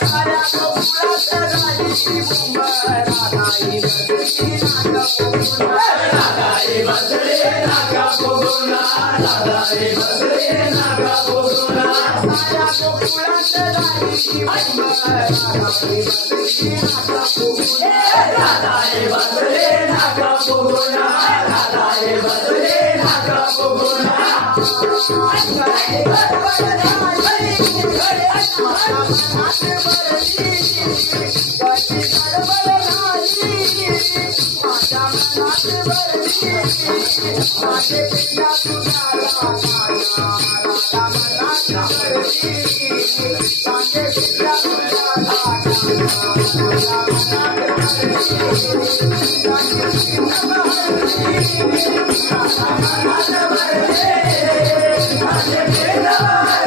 साऱ्या गोकुळात झाली बोंब राधाई बसली नाका पोगुना राधाई बसले नाका पोगुना राधाई बसले नाका पोगुना साऱ्या गोकुळात झाली बोंब राधाई बसली नाका पोगुना राधाई बसले नाका पोगुना राधाई बसले नाका पोगुना Thank you.